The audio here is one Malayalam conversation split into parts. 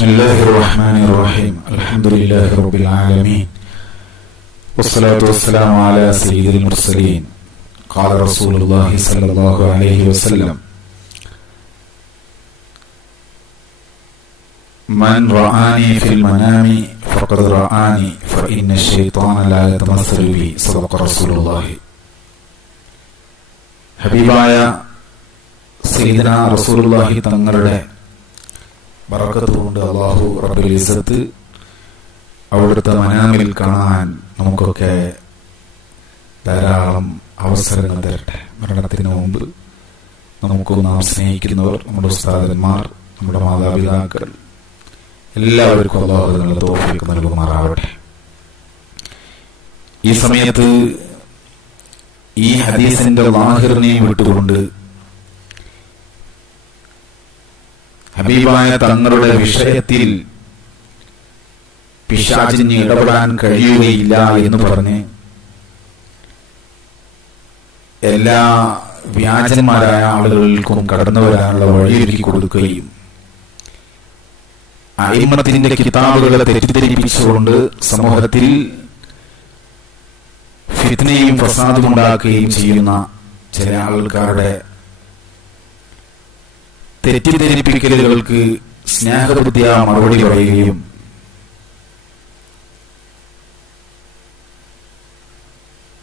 بسم الله الرحمن الرحيم الحمد لله رب العالمين والصلاة والسلام على سيد المرسلين قال رسول الله صلى الله عليه وسلم من رآني في المنام فقد رآني فإن الشيطان لا يتمثل بي صدق رسول الله ഹബീബായ സീദന റസൂലുള്ളാഹി തങ്ങളുടെ ബറക്കത്ത് കൊണ്ട് അള്ളാഹു റബ്ബുൽ ഇസത്ത് അവിടുത്തെ മനാമിൽ കാണാൻ നമുക്കൊക്കെ ധാരാളം അവസരങ്ങൾ തരട്ടെ. മരണത്തിന് മുമ്പ് നമുക്ക് നാം സ്നേഹിക്കുന്നവർ നമ്മുടെ ഉസ്താദന്മാർ നമ്മുടെ മാതാപിതാക്കൾ എല്ലാവർക്കും അള്ളാഹു നല്ല തോഫിക്ക് നൽകുമാറാവട്ടെ. ഈ സമയത്ത് ഈ ഹദീസിന്റെ വാഹിറിനെയും വിട്ടുകൊണ്ട് ഹബീബായ തങ്ങളുടെ വിഷയത്തിൽ പിശാചിന് ഇടപെടാൻ കഴിയുകയില്ല എന്ന് പറഞ്ഞ് എല്ലാ വ്യാജന്മാരായ ആളുകൾക്കും കടന്നു വരാനുള്ള വഴിയൊരുക്കി കൊടുക്കുകയും അയിമത്തിന്റെ കിതാബുകളെ തെറ്റിദ്ധരിപ്പിച്ചുകൊണ്ട് സമൂഹത്തിൽ ഫിത്നയും പ്രസാദമുണ്ടാക്കുകയും ചെയ്യുന്ന ചില ആൾക്കാരുടെ തെറ്റിദ്ധരിപ്പിക്കലുകൾക്ക് സ്നേഹബുദ്ധിയ മറുപടി പറയുകയും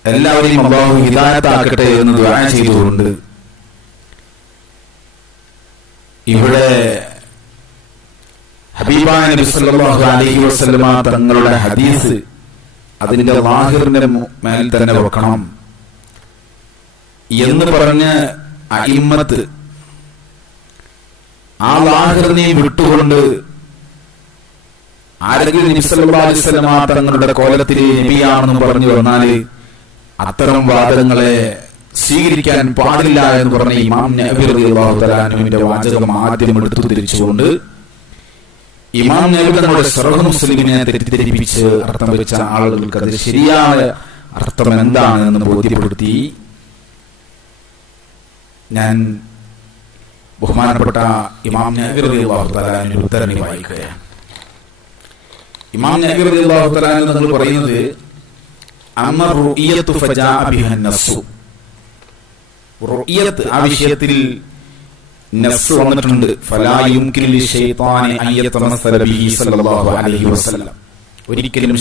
എല്ലാവരെയും അള്ളാഹു ഹിദായത്താക്കട്ടെ എന്ന് ദ്വാര ചെയ്തുകൊണ്ട് ഇവിടെ ഹബീബ നബി സല്ലല്ലാഹു അലൈഹി വസല്ലമ തങ്ങളുടെ ഹദീസ് അതിന്റെ വാഹിറിന്റെ മേൽ തന്നെ വെക്കണം എന്ന് പറഞ്ഞ് അയിമത്ത് ആ വാഹിറിനെ വിട്ടുകൊണ്ട് ആരെങ്കിലും തങ്ങളുടെ കോലത്തിൽ നബിയാണെന്ന് പറഞ്ഞു വന്നാൽ അത്തരം വാദങ്ങളെ സ്വീകരിക്കാൻ പാടില്ല എന്ന് പറഞ്ഞ ഇമാം നബിന്റെ വാചകം ആദ്യം എടുത്തു തിരിച്ചുകൊണ്ട് ഇമാം നബി തങ്ങളുടെ സർവ മുസ്ലിമിനെ തെറ്റിദ്ധരിപ്പിച്ച് അർത്ഥം വെച്ച ആളുകൾക്ക് അത് ശരിയായ അർത്ഥം എന്താണ് എന്ന് ബോധ്യപ്പെടുത്തി. ഞാൻ ബഹുമാനപ്പെട്ട ഇമാം നബിറിയാഹുത്തലാനിന്റെ ഉത്തരണി വായിക്കുകയാണ്. ഇമാം നബിറിയാഹുത്തലാൻ നിങ്ങൾ പറയുന്നത് വന്നിട്ടുണ്ട്. ഒരിക്കലും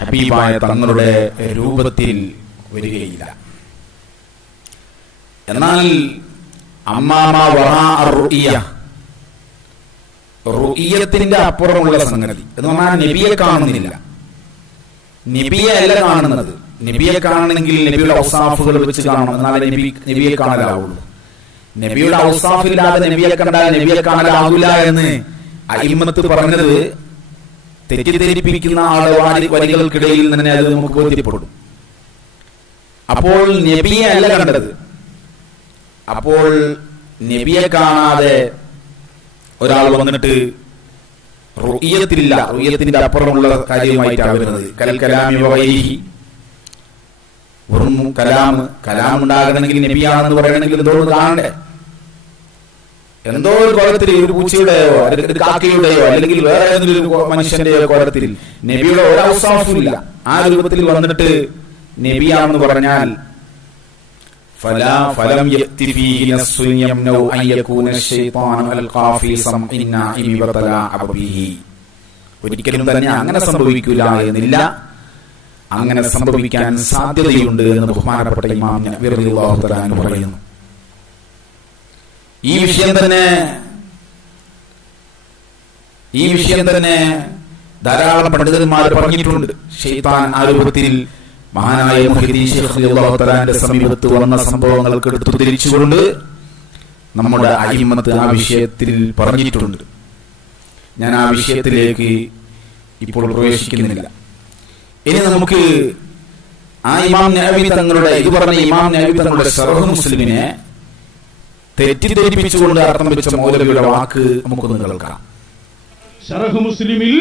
ഹബീബായ തങ്ങളുടെ രൂപത്തിൽ വരികയില്ല. എന്നാൽ അമ്മാമ റുഇയത്തിന്റെ അപ്പുറമുള്ള സംഗതി. എന്ന് പറഞ്ഞാൽ നബിയെ കാണുന്നില്ല. നബിയെ അല്ല കാണുന്നത്. നബിയെ കാണണമെങ്കിൽ നബിയുടെ ഔസാഫുകൾ വെച്ച് കാണണം. എന്നാലേ നബി നബിയെ കാണലാവുള്ളൂ. നബിയുടെ ഔസാഫില്ലാതെ നബിയെ കണ്ടാൽ നബിയെ കാണലാവില്ല എന്ന് അയിമത്ത് പറഞ്ഞത് തെറ്റിദ്ധരിപ്പിക്കുന്ന ആളുവാരി വരികൾക്കിടയിൽ തന്നെ അത് നമുക്ക് ബോധ്യപ്പെടും. അപ്പോൾ നബിയെ അല്ല കണ്ടത്. അപ്പോൾ നബിയെ കാണാതെ ഒരാൾ വന്നിട്ട് റുയ്യത്തിന്റെ അപ്പുറമുള്ള കാര്യമായിട്ടാണ് വരുന്നത്. കൽ കലാമി നബിയാണെന്ന് പറയണമെങ്കിൽ എന്തോ കാണണ്ടേ? എന്തോ ഒരു കോലത്തിൽ ഒരു പൂച്ചയുടെയോ ഒരു കാക്കയുടെയോ അല്ലെങ്കിൽ വേറെ ഏതെങ്കിലും ഒരു മനുഷ്യന്റെയോ കോലത്തിൽ നബിയുടെ ഒരു ഇല്ല. ആ രൂപത്തിൽ വന്നിട്ട് നബിയാണെന്ന് പറഞ്ഞാൽ فلا فلم يأت فيه نص يمنع أن يكون الشيطان ألقى في سمع النائم وتلاعب به ഒരിക്കലും തന്നെ അങ്ങനെ സംഭവിക്കില്ല എന്നില്ല അങ്ങനെ സംഭവിക്കാൻ സാധ്യതയുണ്ട് എന്ന് ബഹുമാനപ്പെട്ട ഇമാം വിറലിഹുത്തലാൻ പറയുന്നു ഈ വിഷയം തന്നെ ഈ വിഷയം തന്നെ ധാരാളം പണ്ഡിതന്മാർ പറഞ്ഞിട്ടുണ്ട് ഷെയ്ത്താൻ ആ രൂപത്തിൽ മഹാനായ മുഹീദ്ദീന്റെ സമീപത്ത് വന്ന സംഭവങ്ങൾക്ക് എടുത്തു തിരിച്ചുകൊണ്ട് നമ്മുടെ അഹിമത്ത് ആ വിഷയത്തിൽ പറഞ്ഞിട്ടുണ്ട്. ഞാൻ ആ വിഷയത്തിലേക്ക് ഇപ്പോൾ പ്രവേശിക്കുന്നില്ല. ഇനി നമുക്ക് ആ ഇമാം നബി തങ്ങളുടെ ഇത് പറഞ്ഞ ഇമാം നബി തങ്ങളുടെ സർവ മുസ്ലിമിനെ തെറ്റിദ്ധരിപ്പിച്ചുകൊണ്ട് അർത്ഥം വെച്ച മൗലവിയുടെ വാക്ക് നമുക്കൊന്ന് കേൾക്കാം. ഷറഹ് മുസ്ലിമിൽ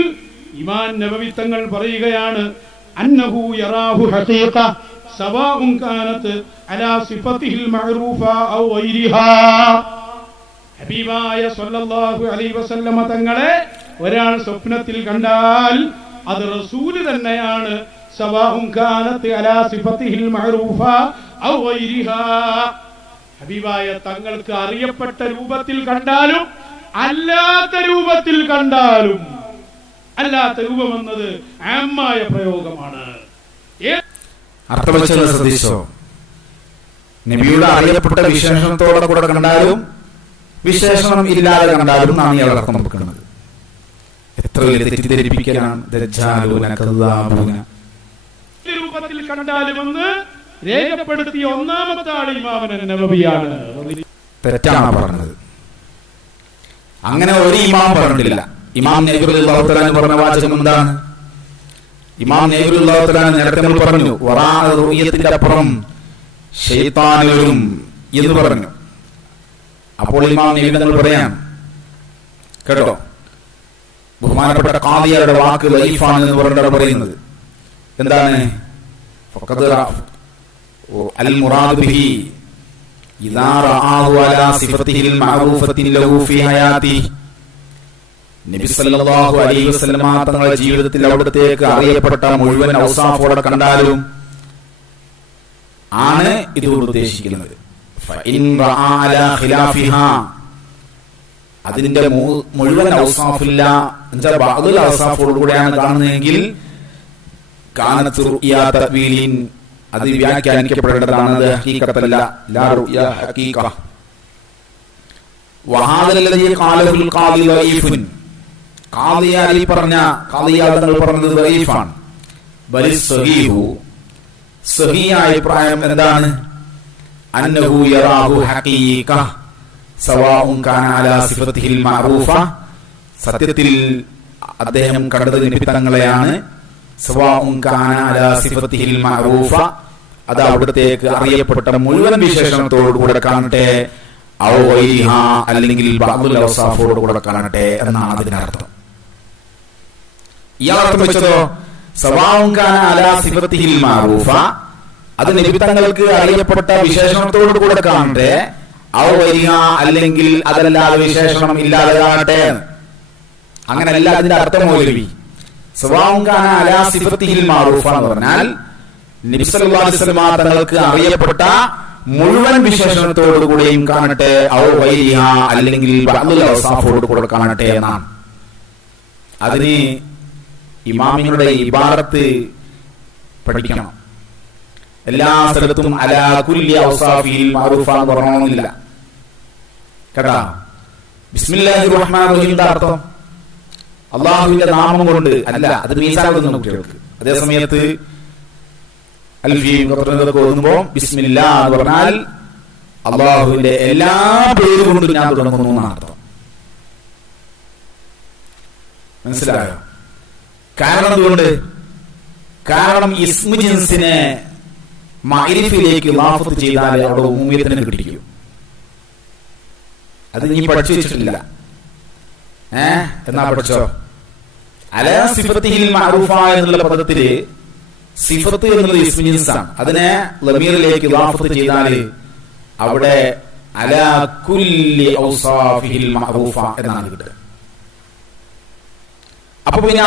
ഇമാൻ നബവി തങ്ങൾ പറയുകയാണ് അന്നഹു ഹബീബായ സല്ലല്ലാഹു അലൈഹി വസല്ലമ തങ്ങളെ ഒരാൾ സ്വപ്നത്തിൽ കണ്ടാൽ അത് റസൂൽ തന്നെയാണ്. അലാ മഅറൂഫ ഔ ഹബീബായ തങ്ങൾക്ക് അറിയപ്പെട്ട രൂപത്തിൽ കണ്ടാലും അല്ലാത്ത രൂപത്തിൽ കണ്ടാലും അല്ലാത്ത രൂപം എന്നത് ആമായ പ്രയോഗമാണ്. ശ്രദ്ധിച്ചോ? നബിയുടെ അറിയപ്പെട്ട വിശേഷണത്തോടെ കൂടെ കണ്ടാലും വിശേഷണം ഇല്ലാതെ കണ്ടാലും നാം ഇയാൾ അർത്ഥം വെക്കുന്നത്. എത്ര വലിയ തെറ്റിദ്ധരിപ്പിക്കലാണ്. ദജ്ജാലൂന. രൂപത്തിൽ കണ്ടാലുമെന്ന് രേഖപ്പെടുത്തിയ ഒന്നാമത്തെ ആൾ ഇമാമൻ നബവിയാണ്. തെറ്റാണ് പറഞ്ഞത്. അങ്ങനെ ഒരു ഇമാം പറഞ്ഞിട്ടില്ല. ഇമാം നെഹ്റുല്ലാത്തലാൻ പറഞ്ഞ വാചകം എന്താണ്? ഇമാം നെഹ്റുല്ലാത്തലാൻ നേരത്തെ നമ്മൾ പറഞ്ഞു അപ്പുറം ഷെയ്ത്താനുകളും എന്ന് പറഞ്ഞു. അപ്പോൾ ഇമാം നെയ്തങ്ങൾ പറയാം കേട്ടോ? ബഹുമാനപ്പെട്ട കാദിയാരുടെ വാക്ക് ലൈഫാണ് എന്ന് പറഞ്ഞിട്ട് പറയുന്നത്. എന്താണ്? അൽ ഇദാ അലാ ലഹു ഫീ തങ്ങളുടെ ജീവിതത്തിൽ അവിടത്തേക്ക് അറിയപ്പെട്ട മുഴുവൻ ഔസാഫോടെ കണ്ടാലും ആണ് ഇത് ഉദ്ദേശിക്കുന്നത്. അതിന്റെ മുഴുവൻ ഔസാഫില്ല. കൂടെയാണ് കാണുന്നതെങ്കിൽ അത് വ്യാഖ്യാനിക്കപ്പെടേണ്ടതാണ്. അത് ഖാദിയാലി പറഞ്ഞ കാളിയാദങ്ങൾ പറഞ്ഞത് ദഈഫാണ് ബലി സഹീഹു. സഹീഹായ അഭിപ്രായം എന്താണ്? അന്നഹു യറാഹു ഹഖീഖ. സവാഉൻ കാന അലാ സിഫത്തിഹിൽ മഅറൂഫ. സത്യത്തിൽ അദ്ദേഹം കണ്ടത് നിമിത്തങ്ങളെയാണ് സവാഉൻ കാന അലാ സിഫത്തിഹിൽ മഅറൂഫ. അത് അവിടത്തേക്ക് അറിയപ്പെട്ട മുഴുവൻ വിശേഷണത്തോടു കൂടെ കാണട്ടെ. അല്ലെങ്കിൽ ബഅദുൽ ഔസാഫോട് കൂടെ കാണട്ടെ എന്നാണ് അതിന്റെ അർത്ഥം ഇയാൾ അർത്ഥം വെച്ചതോ? സവാഉൻ കാന അലാ സിഫത്തിഹിൽ മഅറൂഫ അത് നിമിത്തങ്ങൾക്ക് അറിയപ്പെട്ട വിശേഷണത്തോടു കൂടെ കാണട്ടെ. അവ വരിക അല്ലെങ്കിൽ അതല്ലാതെ വിശേഷണം ഇല്ലാതെ കാണട്ടെ. അങ്ങനെയല്ല അതിന്റെ അർത്ഥം മൗലവി സവാഉൻ അലാ സിഫത്തിഹിൽ മഅറൂഫ എന്ന് പറഞ്ഞാൽ നബി സല്ലല്ലാഹു അലൈഹി തങ്ങൾക്ക് അറിയപ്പെട്ട മുഴുവൻ വിശേഷണത്തോടുകൂടെയും കാണട്ടെ. ഔ വൈരിഹ അല്ലെങ്കിൽ ബഅദുൽ ഔസാഫോട് കൂടെ കാണട്ടെ എന്നാണ്. അതിന് ഇമാമിങ്ങളുടെ ഇബാറത്ത് പഠിക്കണം. എല്ലാ സ്ഥലത്തും അലാ കുല്ലി ഔസാഫിൽ മഅറൂഫ എന്ന് പറയണമെന്നില്ല കേട്ടാ? ബിസ്മില്ലാഹിർ റഹ്മാനിർ റഹീമിന്റെ അർത്ഥം? അള്ളാഹുവിന്റെ നാമം കൊണ്ട് അല്ല അത് കുട്ടികൾക്ക്. അതേ സമയത്ത് പറഞ്ഞാൽ അള്ളാഹുവിന്റെ എല്ലാ പേരും കൊണ്ടും ഞാൻ തുടങ്ങുന്നു എന്നാണ് അർത്ഥം. മനസ്സിലായോ? കാരണം എന്തുകൊണ്ട്? കാരണം ഇസ്മു ജിൻസിനെ മൈരിഫിലേക്ക് വാഫത്ത് ചെയ്താൽ അവിടെ ഉമ്മീയത്തിന് കിട്ടിക്കും. അത് നീ പഠിച്ചു വെച്ചിട്ടില്ല. ഏ? എന്നാ പഠിച്ചോ? അല സിഫത്തിൽ മഹറൂഫ എന്നുള്ള പദത്തിൽ സിഫത്ത് എന്നുള്ളത് ഇസ്മു ജിൻസാണ്. അതിനെ ലമീറിലേക്ക് വാഫത്ത് ചെയ്താൽ അവിടെ അല കുല്ലി ഔസാഫിഹിൽ മഹറൂഫ എന്നാണ് കിട്ടുക. അപ്പൊ പിന്നെ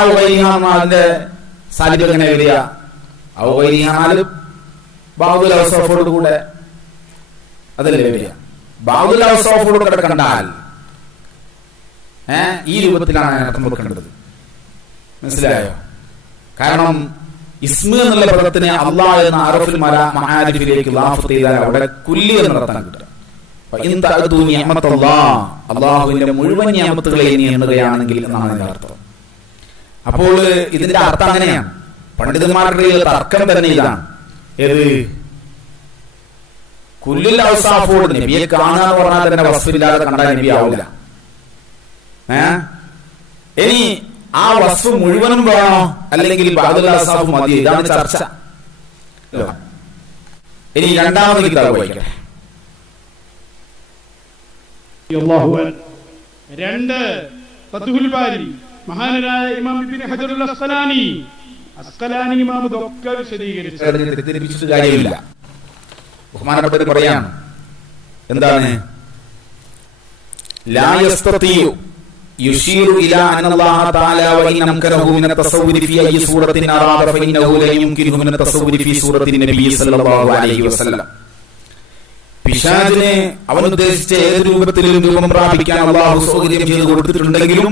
അതിന്റെ സാന്നിധ്യം എങ്ങനെ എഴുതിയ? ആ വൈഹാൽ ബാബുൽ ഔസഫോട് കൂടെ അതല്ലേ വരിക ബാബുൽ ഔസഫോട് കൂടെ കണ്ടാൽ ഈ രൂപത്തിലാണ് അർത്ഥം കണ്ടത് മനസ്സിലായോ? കാരണം ഇസ്മു എന്നുള്ള പദത്തിനെ അള്ളാഹ് എന്ന അറഫുൽ മല മഹാരിഫിലേക്ക് ലാഫത്ത് ചെയ്താൽ അവിടെ കുല്ലി എന്ന നടത്താൻ കിട്ടുക. അള്ളാഹുവിന്റെ മുഴുവൻ നിയമത്തുകളെ നീ എണ്ണുകയാണെങ്കിൽ എന്നാണ് അതിന്റെ അർത്ഥം. അപ്പോൾ ഇതിന്റെ അർത്ഥം അങ്ങനെയാണ്. പണ്ഡിതന്മാരുടെ തർക്കം തന്നെ ഇതാണ്. ഏത്? കുല്ലിൽ ഔസാഫോട് നബിയെ കാണാന്ന് പറഞ്ഞാൽ തന്നെ വസ്തുവില്ലാതെ കണ്ടാൽ നബി ആവില്ല. ഏ? ഇനി ആ വസ്തു മുഴുവനും വേണോ? അല്ലെങ്കിൽ ബാദുല്ലാസാഫ് മതി. ഇതാണ് ചർച്ച. ഇനി രണ്ടാമത് കിതാബ് വായിക്കട്ടെ. രണ്ട് ഫത്ഹുൽ ബാരി. മഹാനരായ ഇമാം ഇബ്നു ഹജറുൽ അസ്ഖലാനി അസ്ഖലാനി ഇമാം ഇതൊക്കെ വിശദീകരിച്ചു അതിനെ തെറ്റിദ്ധരിപ്പിച്ചിട്ട് കാര്യമില്ല ബഹുമാനപ്പെട്ടവർ പറയാണ് എന്താണ് لا يستطيع يشير إلى أن الله تعالى وإن أمكنه من التصور في أي سورة أراد فإنه لا يمكنه من التصور في سورة النبي صلى الله عليه وسلم പിശാചിനെ അവൻ ഉദ്ദേശിച്ച ഏത് രൂപത്തിലും രൂപം പ്രാപിക്കാൻ അള്ളാഹു സൗകര്യം ചെയ്ത് കൊടുത്തിട്ടുണ്ടെങ്കിലും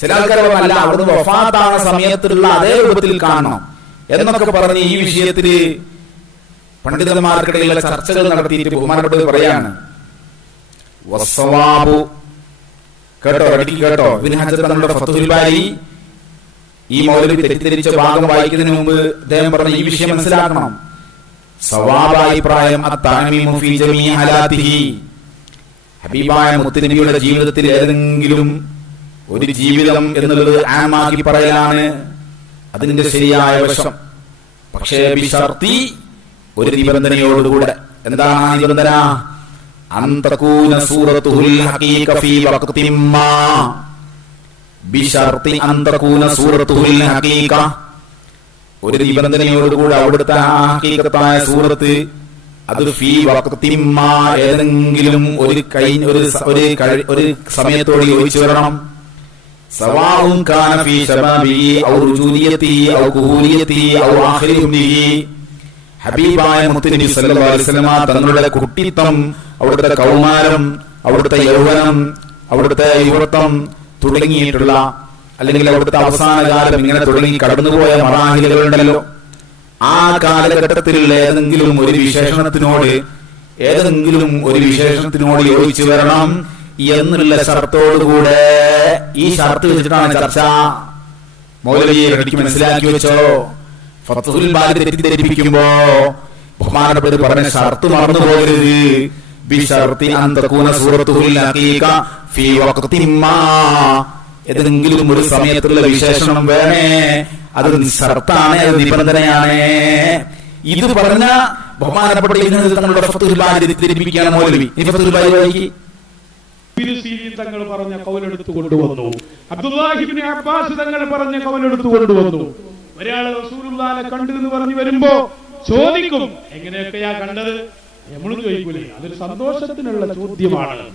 ചില ആൾക്കാർ പറഞ്ഞല്ല അവിടുന്ന് വഫാത്തായ സമയത്തുള്ള അതേ രൂപത്തിൽ കാണണം. എന്നൊക്കെ പറഞ്ഞ് ഈ വിഷയത്തിൽ പണ്ഡിതന്മാർക്കിടയിലുള്ള ചർച്ചകൾ നടത്തിയിട്ട് ബഹുമാനപ്പെട്ടത് പറയാണ് കേട്ടോ റെഡി കേട്ടോ. ഇബ്നു ഹജർ തങ്ങളുടെ ഫത്തുൽ ഈ മൗലവി തെറ്റിദ്ധരിച്ച ഭാഗം വായിക്കുന്നതിന് മുമ്പ് അദ്ദേഹം പറഞ്ഞ ഈ വിഷയം മനസ്സിലാക്കണം. ഹലാത്തിഹി. ഹബീബായ മുത്തുനബിയുടെ ജീവിതത്തിൽ ഏതെങ്കിലും ഒരു ജീവിതം എന്നുള്ളത് ആമാക്കി പറയലാണ്. അതിന്റെ ശരിയായ വശം. പക്ഷേ ബിഷർത്തി ഒരു നിബന്ധനയോടുകൂടെ. എന്താണ് നിബന്ധന? അന്തകൂന സൂറത്തുൽ ഹഖീഖ ഫീ അന്തകൂന സൂറത്തുൽ ഹഖീഖ. ഒരു നിബന്ധനയോടുകൂടെ അവിടുത്തെ ആ ഹഖീഖത്തായ സൂറത്ത് അത് ഫീ വളക്കത്തിമ്മ ഏതെങ്കിലും ഒരു കഴിഞ്ഞ ഒരു ഒരു സമയത്തോട് യോജിച്ചു വരണം. സവാഉൻ കാന ഫീ ശബാബിഹി ഔ റുജൂലിയതിഹി ഔ കുഹൂലിയതിഹി ഔ ആഖിരി ഉംരിഹി ഹബീബായ മുത്തുനബി സല്ലല്ലാഹു അലൈഹി വസല്ലമ തങ്ങളുടെ കുട്ടിത്തം അവിടുത്തെ കൗമാരം അവിടുത്തെ യൗവനം അവിടുത്തെ യുവത്വം തുടങ്ങിയിട്ടുള്ള അല്ലെങ്കിൽ അവിടുത്തെ അവസാന കാലം ഇങ്ങനെ തുടങ്ങി കടന്നുപോയ മറാഹിലുകളുണ്ടല്ലോ ആ കാലഘട്ടത്തിൽ ഏതെങ്കിലും ഒരു വിശേഷണത്തിനോട് ഏതെങ്കിലും ഒരു വിശേഷണത്തിനോട് യോജിച്ചു വരണം. എന്നുള്ള ഷർത്തോടുകൂടെ ഈ ഷർത്ത് വെച്ചിട്ടാണ് ചർച്ച. മൗലവിയെ മനസ്സിലാക്കി വെച്ചോ? ഫത്തുൽ ബാരി തെറ്റിദ്ധരിപ്പിക്കുമ്പോ ബഹുമാനപ്പെട്ടത് പറഞ്ഞ ഷർത്ത് മറന്നു പോകരുത്. സൂറത്തുൽ ഹഖീഖ ഫീ ഏതെങ്കിലും ഒരു സമയത്തുള്ള വിശേഷണം വേണേ. അത് ഷർത്താണ് അത് നിബന്ധനയാണ്. ഇത് പറഞ്ഞ ബഹുമാനപ്പെട്ട തങ്ങളുടെ ഫത്തുൽ ബാരി തെറ്റിദ്ധരിപ്പിക്കുകയാണ് മൗലവി. ഇനി ഫത്തുൽ ബാരി സീരീൻ തങ്ങൾ പറഞ്ഞ കൗലെടുത്ത് കൊണ്ടുവന്നു. അബ്ദുല്ലാഹിബ്നു അബ്ബാസ് തങ്ങൾ പറഞ്ഞ കൗലെടുത്ത് കൊണ്ടുവന്നു. ഒരാൾ റസൂലുള്ളാഹിനെ കണ്ടു എന്ന് പറഞ്ഞു വരുമ്പോ ചോദിക്കും എങ്ങനെയൊക്കെയാ കണ്ടത്? നമ്മളും ചോദിക്കൂലേ അതൊരു സന്തോഷത്തിനുള്ള ചോദ്യമാണ്.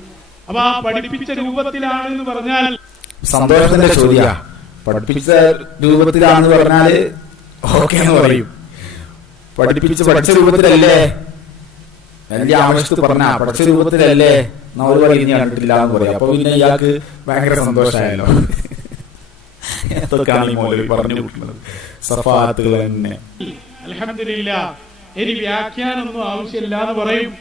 അപ്പൊ ആ പഠിപ്പിച്ച രൂപത്തിലാണ് എന്ന് പറഞ്ഞാൽ സന്തോഷത്തിന്റെ ചോദ്യ. പഠിപ്പിച്ച രൂപത്തിലാണെന്ന് പറഞ്ഞാൽ ഓക്കെ എന്ന് പറയും. പഠിപ്പിച്ച് പഠിച്ച രൂപത്തിലല്ലേ എന്റെ ആവശ്യത്തിൽ പറഞ്ഞ പക്ഷ രൂപത്തിലല്ലേ? നമ്മൾ പറയുന്ന കണ്ടിട്ടില്ല എന്ന് പറയും. അപ്പൊ പിന്നെ ഇയാൾക്ക് ഭയങ്കര സന്തോഷമായല്ലോ. എന്തൊക്കെയാണ് ഈ മൗലവി പറഞ്ഞു കൂട്ടുന്നത്? സഫാത്തുകൾ തന്നെ. അൽഹംദുലില്ല ഇനി വ്യാഖ്യാനൊന്നും ആവശ്യമില്ല എന്ന് പറയും.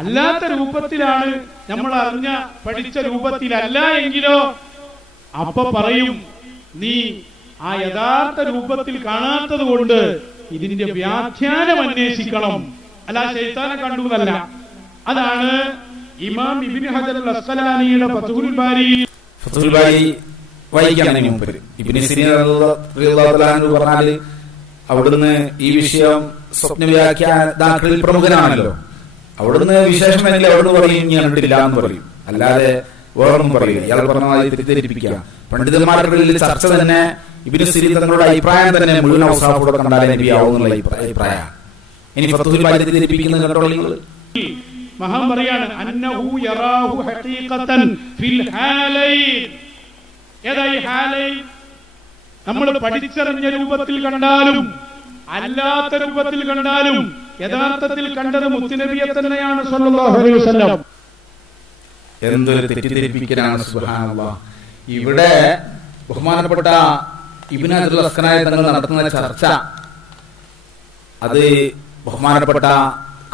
അല്ലാത്ത രൂപത്തിലാണ് നമ്മൾ അറിഞ്ഞ പഠിച്ച രൂപത്തിലല്ല എങ്കിലോ അപ്പൊ പറയും നീ ആ യഥാർത്ഥ രൂപത്തിൽ കാണാത്തത് കൊണ്ട് ഇതിന്റെ വ്യാഖ്യാനം അന്വേഷിക്കണം. അല്ല ശൈത്താനെ കണ്ടു എന്നല്ല അതാണ് ഇമാം ഇബിൻ ഹജർ അസ്സലാനിയുടെ ഫതുഹുൽ ബാരി ഫതുഹുൽ ബാരി വായിക്കുകയാണ് ഇനി മുമ്പ് ഇബിന് സിനീർ പറഞ്ഞാൽ അവിടുന്ന് ഈ വിഷയം സ്വപ്ന വ്യാഖ്യാതാക്കളിൽ പ്രമുഖനാണല്ലോ. അവിടുന്ന് വിശേഷമെങ്കിൽ അവിടുന്ന് പറയും ഞാൻ കണ്ടിട്ടില്ല എന്ന് പറയും. അല്ലാതെ വേറൊന്നും പറയില്ല. ഇയാൾ പറഞ്ഞ മാതിരി തെറ്റിദ്ധരിപ്പിക്കുക. പണ്ഡിതന്മാരുടെ ചർച്ച തന്നെ ഇബിന് സിരി തങ്ങളുടെ അഭിപ്രായം തന്നെ മുഴുവൻ അവസാനത്തോടെ കണ്ടാലേ നബിയാവുന്നുള്ള അഭിപ്രായമാണ്. ഇനി ഫത്തുൽ ബാരി തെറ്റിദ്ധരിപ്പിക്കുന്നത് കണ്ടോളൂ മഹാൻ പറയാണ് അന്നഹു യറാഹു ഹഖീഖതൻ ഫിൽ ഹാലൈൻ. ഏതായി ഹാലൈൻ? നമ്മൾ പഠിച്ചറിഞ്ഞ രൂപത്തിൽ കണ്ടാലും അല്ലാത്ത രൂപത്തിൽ കണ്ടാലും യഥാർത്ഥത്തിൽ കണ്ടത് മുത്തുനബിയെ തന്നെയാണ് സല്ലല്ലാഹു അലൈഹി വസല്ലം. എന്തൊരു തെറ്റിദ്ധരിപ്പിക്കലാണ് സുബ്ഹാനല്ലാഹ്. ഇവിടെ ബഹുമാനപ്പെട്ട ഇബ്നു അബ്ദുൽ അസ്കനായ തങ്ങൾ നടത്തുന്ന ചർച്ച അത് ബഹുമാനപ്പെട്ട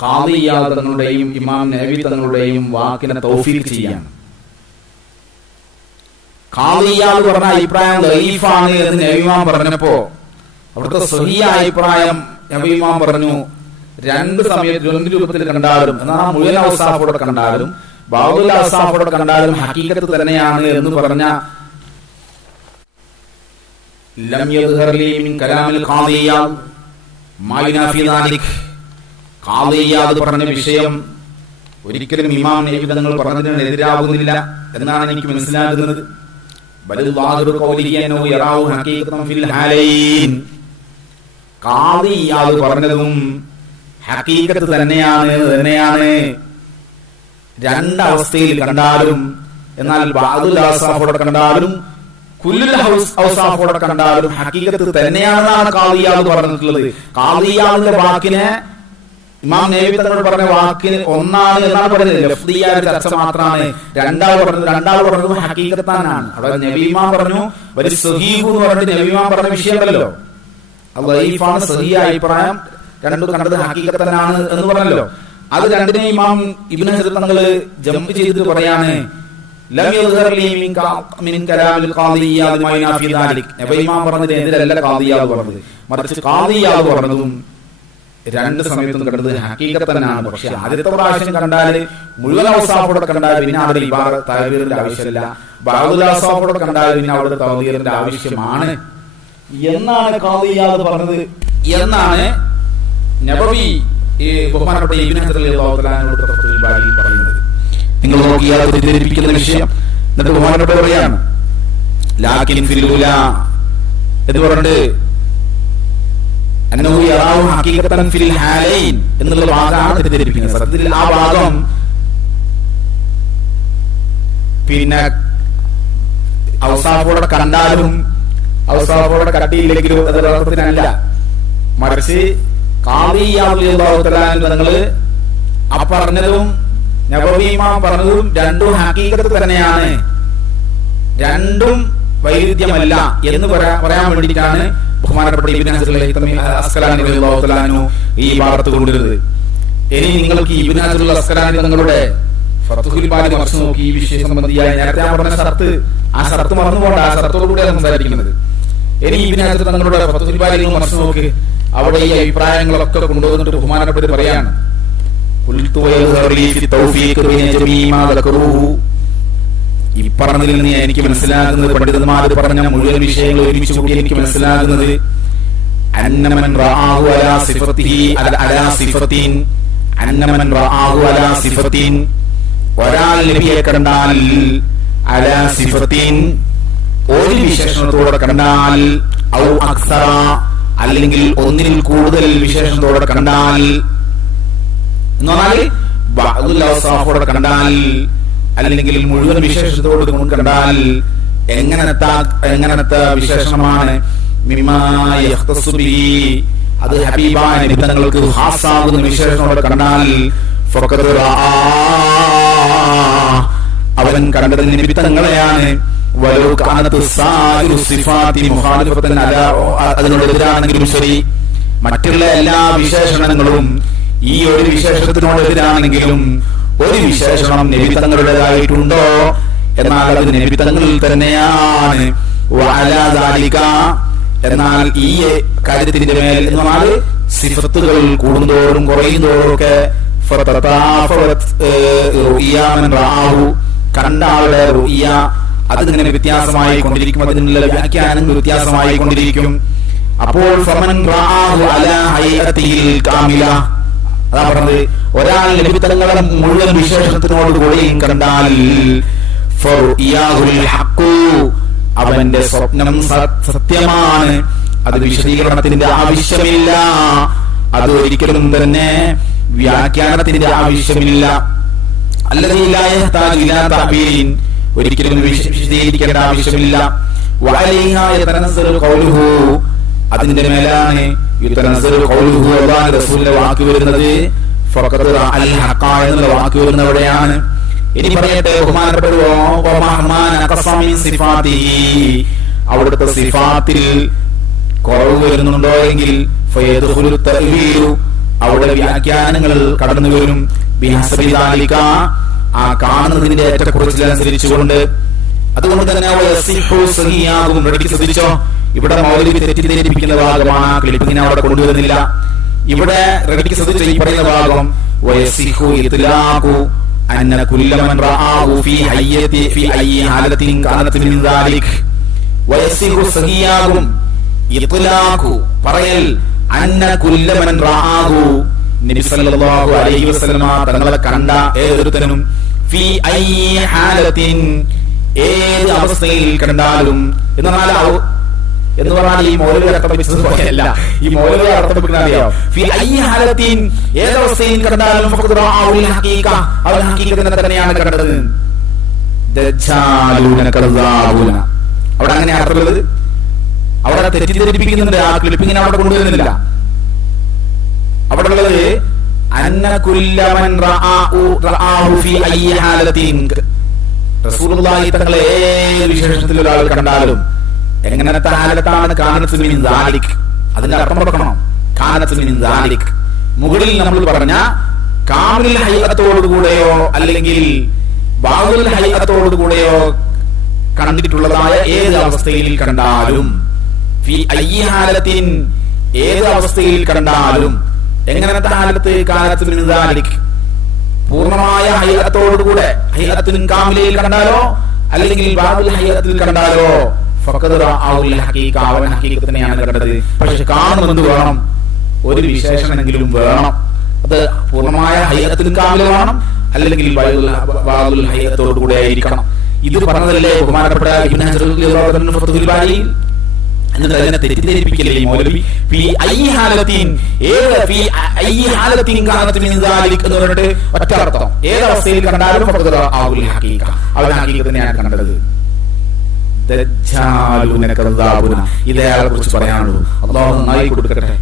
കാളിയാ തങ്ങളുടെയും ഇമാം നബി തങ്ങളുടെയും വാക്കിനെ തൗഫീഖ് ചെയ്യാണ്. കാളിയ പറഞ്ഞ അഭിപ്രായം ലൈഫാണ് എന്ന് നബിമാം പറഞ്ഞപ്പോ അവിടുത്തെ സ്വഹീയ അഭിപ്രായം നബിമാം പറഞ്ഞു രണ്ട് സമയത്ത് രണ്ട് രൂപത്തിൽ കണ്ടാലും എന്നാൽ മുഴുവൻ അവസാഫോടെ കണ്ടാലും ബാബുൽ അവസാഫോടെ കണ്ടാലും ഹക്കീകത്ത് തന്നെയാണ് എന്ന് പറഞ്ഞ ലം യദ്ഹർ ലീ മിൻ കലാമിൽ ഖാദിയാദ് ഖാദിയാദ് പറഞ്ഞ വിഷയം ഒരിക്കലും ഇമാം നബി പറഞ്ഞതിന് പറഞ്ഞതിനെതിരാകുന്നില്ല എന്നാണ് എനിക്ക് മനസ്സിലാകുന്നത്. ഖാദിയാദ് പറഞ്ഞതും ഹഖീഖത്ത് തന്നെയാണ് തന്നെയാണ്. രണ്ടവസ്ഥയിൽ കണ്ടാലും എന്നാൽ ബാദുൽ കണ്ടാലും ഔസാഫോടെ കണ്ടാലും ഹക്കീകത്ത് തന്നെയാണെന്നാണ് കാളിയാദ് പറഞ്ഞിട്ടുള്ളത്. കാളിയാദിന്റെ വാക്കിനെ ഇമാം നേവി തങ്ങൾ പറഞ്ഞ വാക്കിന് ഒന്നാണ് എന്നാണ് പറയുന്നത് ലഫ്ദിയ ഒരു ചർച്ച മാത്രമാണ്. രണ്ടാൾ പറഞ്ഞത് രണ്ടാൾ പറഞ്ഞത് ഹക്കീകത്താനാണ്. അവിടെ നബീമാൻ പറഞ്ഞു ഒരു സഹീഹു എന്ന് പറഞ്ഞിട്ട് നബീമാൻ പറഞ്ഞ വിഷയമല്ലല്ലോ. അത് ലൈഫാണ് സഹിയ അഭിപ്രായം. രണ്ടു കണ്ടത് ഹക്കീകത്തനാണ് എന്ന് പറഞ്ഞല്ലോ. അത് രണ്ടിനെയും ഇമാം ഇബ്നു ഹസർ തങ്ങൾ ജമ്പ് ചെയ്തിട്ട് പറയാണ് മിൻ മിൻ ഖാദിയ്യാദ് പറഞ്ഞത്? മറിച്ച് ഖാദിയ്യാദ് പറഞ്ഞതും രണ്ട് സമയത്തും കണ്ടത് ഹക്കീകത്തനാണ് പക്ഷെ ആദ്യത്തെ പ്രാവശ്യം കണ്ടാൽ മുഴുവൻ അവസാഫോടെ കണ്ടാൽ പിന്നെ അവിടെ ഇബാറ തകവീറിന്റെ ആവശ്യമില്ല. ബാദുൽ അവസാഫോടെ കണ്ടാൽ പിന്നെ അവിടെ തകവീറിന്റെ ആവശ്യമാണ്. എന്നാണ് കാളിയാദ് പറഞ്ഞത്? എന്നാണ് നബവി ഈ ബഹുമാനപ്പെട്ട ഇബ്നു ഹജർ റളിയല്ലാഹു തആല അൻഹു തഫ്സീൽ ബാരിയിൽ പറയുന്നത്. നിങ്ങൾ നോക്കിയാൽ തെറ്റിദ്ധരിപ്പിക്കുന്ന വിഷയം. എന്നിട്ട് ബഹുമാനപ്പെട്ട പറയാണ് ലാക്കിൻ ഫിലൂല എന്ന് പറഞ്ഞിട്ട് എന്നുള്ള ഭാഗമാണ് തെറ്റിദ്ധരിപ്പിക്കുന്നത് ആ ഭാഗം പിന്നെ ഔസാഫോടെ കണ്ടാലും ഔസാഫോടെ കട്ടിയില്ലെങ്കിലും മറിച്ച് കാളിയാവുന്നങ്ങൾ ആ പറഞ്ഞതും നബവീമാം പറഞ്ഞതും രണ്ടും ഹക്കീകത്ത് തന്നെയാണ്. രണ്ടും വൈരുദ്ധ്യമല്ല എന്ന് പറയാ- പറയാൻ വേണ്ടിയിട്ടാണ് ബഹുമാനപ്പെട്ട ഈ ഭാഗത്ത് കൊണ്ടുവരുന്നത്. ഇനി നിങ്ങൾക്ക് ഇബ്നു ഹജർ അസ്കലാനി തങ്ങളുടെ ഫത്തുഹുൽ മറിച്ച് നോക്കി ഈ വിഷയം സംബന്ധിയായ നേരത്തെ ഞാൻ പറഞ്ഞ സർത്ത് ആ സർത്ത് മറന്നുകൊണ്ട് ആ ഷർത്തോടുകൂടിയാണ് സംസാരിക്കുന്നത്. ഇനി ഇബ്നു ഹജർ തങ്ങളുടെ ഫത്തുഹുൽ ബാലി മറിച്ച് നോക്ക്. അവിടെ ഈ അഭിപ്രായങ്ങളൊക്കെ കൊണ്ടുവന്നിട്ട് ബഹുമാനപ്പെട്ട് പറയാണ്. قلت ويظهر لي في التوفيق بين جميع ما ذكروه ഈ പറഞ്ഞതിൽ നിന്ന് എനിക്ക് മനസ്സിലാകുന്നത് പണ്ഡിതന്മാർ പറഞ്ഞ മുഴുവൻ വിഷയങ്ങൾ ഒരുമിച്ച് കൂടി എനിക്ക് മനസ്സിലാകുന്നത് അന്നമൻ റആഹു അലാ സിഫത്തിഹി അല- അലാ സിഫത്തിൻ അന്നമൻ റആഹു അലാ സിഫത്തിൻ ഒരാൾ നബിയെ കണ്ടാൽ അലാ സിഫത്തിൻ ഒരു വിശേഷണത്തോടെ കണ്ടാൽ ഔ അക്സറ അല്ലെങ്കിൽ ഒന്നിൽ കൂടുതൽ വിശേഷണത്തോടെ കണ്ടാൽ എന്ന് പറഞ്ഞാൽ ബഅദുൽ കണ്ടാൽ അല്ലെങ്കിൽ മുഴുവൻ വിശേഷത്തോട് കൊണ്ട് കണ്ടാൽ എങ്ങനത്തെ എങ്ങനത്തെ വിശേഷമാണ്? അത് ഹബീബായ നിബിധങ്ങൾക്ക് ഹാസാകുന്ന വിശേഷണത്തോടെ കണ്ടാൽ അവൻ കണ്ടത് നിമിത്തങ്ങളെയാണ് അതിനോട് എതിരാണെങ്കിലും ശരി. മറ്റുള്ള എല്ലാ വിശേഷണങ്ങളും ഈ ഒരു വിശേഷത്തിനോട് എതിരാണെങ്കിലും ഒരു വിശേഷണം നിമിത്തങ്ങളുടേതായിട്ടുണ്ടോ എന്നാൽ അത് നിമിത്തങ്ങളിൽ തന്നെയാണ്. എന്നാൽ ഈ കാര്യത്തിന്റെ മേൽ എന്ന് പറഞ്ഞാൽ സിഫത്തുകൾ കൂടുന്തോറും കുറയുന്തോറും ഒക്കെ ഫതതാഫവത്, ഏഹ്, റുഇയ മൻ റആഹു കണ്ട ആളുടെ റുഇയ അത് ഇങ്ങനെ വ്യത്യാസമായി കൊണ്ടിരിക്കും അതിനുള്ള വ്യാഖ്യാനങ്ങൾ വ്യത്യാസമായി കൊണ്ടിരിക്കും അപ്പോൾ ഫമൻ റാഹു അല ഹൈഅതിഹിൽ കാമില. അതാ പറഞ്ഞത് ഒരാൾ ലഭിത്തങ്ങളുടെ മുഴുവൻ വിശേഷത്തിനോട് കൂടി കണ്ടാൽ അവന്റെ സ്വപ്നം സത്യമാണ്. അത് വിശദീകരണത്തിന്റെ ആവശ്യമില്ല. അത് ഒരിക്കലും തന്നെ വ്യാഖ്യാനത്തിന്റെ ആവശ്യമില്ല. ഒരിക്കലും വിശദീകരിക്കേണ്ട ആവശ്യമില്ല. അതിന്റെ മേലാണ് വാക്ക് ഇനി പറയട്ടെ അവിടുത്തെ സിഫാത്തിൽ കുറവ് വരുന്നുണ്ടോ എങ്കിൽ അവിടെ വ്യാഖ്യാനങ്ങൾ കടന്നു വരും. ആ കാണുന്നതിന്റെ ഏറ്റക്കുറച്ചിലനുസരിച്ചുകൊണ്ട്. അതുകൊണ്ട് തന്നെ ശ്രദ്ധിച്ചോ? ഇവിടെ മൗലവി തെറ്റിദ്ധരിപ്പിക്കുന്ന ഭാഗമാണ് ക്ലിപ്പിങ്ങിനെ അവിടെ കൊണ്ടുവരുന്നില്ല. ഇവിടെ ഈ പറയുന്ന ഭാഗം പറയൽ നബി സല്ലല്ലാഹു അലൈഹി തങ്ങളെ കണ്ട ഏതൊരുത്തനും ഫീ ഏത് അവസ്ഥയിൽ കണ്ടാലും എന്നാൽ എന്ന് പറഞ്ഞാൽ ഈ മൗലവി അർത്ഥപ്പിച്ചത് പോലെയല്ല. ഈ മൗലവി അർത്ഥപ്പിക്കുന്ന അറിയാം. ഫി അയ്യി ഹാലത്തിൻ ഏത് അവസ്ഥയിൽ കണ്ടാലും തന്നെയാണ് കണ്ടത്. അവിടെ അങ്ങനെ അർത്ഥമുള്ളത്? അവിടെ തെറ്റിദ്ധരിപ്പിക്കുന്നുണ്ട്. ആ ക്ലിപ്പിങ്ങിനെ അവിടെ കൊണ്ടുവരുന്നില്ല. അവിടെ ഉള്ളത് തങ്ങളെ ഏത് വിശേഷത്തിൽ ഒരാൾ കണ്ടാലും എങ്ങനത്തെ താലത്താണ് കാനത്തു മിൻ ദാലിക്? അതിന്റെ അർത്ഥം കൊടുക്കണം. കാനത്തു മിൻ ദാലിക്. മുകളിൽ നമ്മൾ പറഞ്ഞ കാമിൽ ഹൈലത്തോടുകൂടെയോ അല്ലെങ്കിൽ ബാഹുൽ ഹൈലത്തോടുകൂടെയോ കണ്ടിട്ടുള്ളതായ ഏത് അവസ്ഥയിൽ കണ്ടാലും ഏത് അവസ്ഥയിൽ കണ്ടാലും എങ്ങനത്തെ താലത്ത് കാലത്ത് മിൻ ദാലിക്? പൂർണമായ ഹൈലത്തോടുകൂടെ ഹൈലത്തിനും കാമിലയിൽ കണ്ടാലോ അല്ലെങ്കിൽ ബാബുൽ ഹൈലത്തിൽ കണ്ടാലോ ഹഖീഖ അവൻ ഹക്കീക്കത്തിനെയാണ് കണ്ടത്. പക്ഷെ കാണുമെന്ന് വേണം? ഒരു വിശേഷണമെങ്കിലും വേണം. അത് പൂർണമായ ഹൈഅത്തിൽ കാമില വേണം അല്ലെങ്കിൽ ബാബുൽ ഹൈഅത്തോടുകൂടെ ആയിരിക്കണം. ഇത് പറഞ്ഞതല്ലേ ബഹുമാനപ്പെട്ട എന്നിട്ട് അതിനെ തെറ്റിദ്ധരിപ്പിക്കല്ലേ മൗലവി? ഒറ്റ അർത്ഥം. ഏത് അവസ്ഥയിൽ കണ്ടാലും അവൻ ഹഖീഖത്തിനെയാണ് കണ്ടത്. ദജ്ജാലുന കദ്ദാബുന ഇതേ ആളെ കുറിച്ച് പറയാനുള്ളൂ. അള്ളാഹു നന്നായി കൊടുക്കട്ടെ.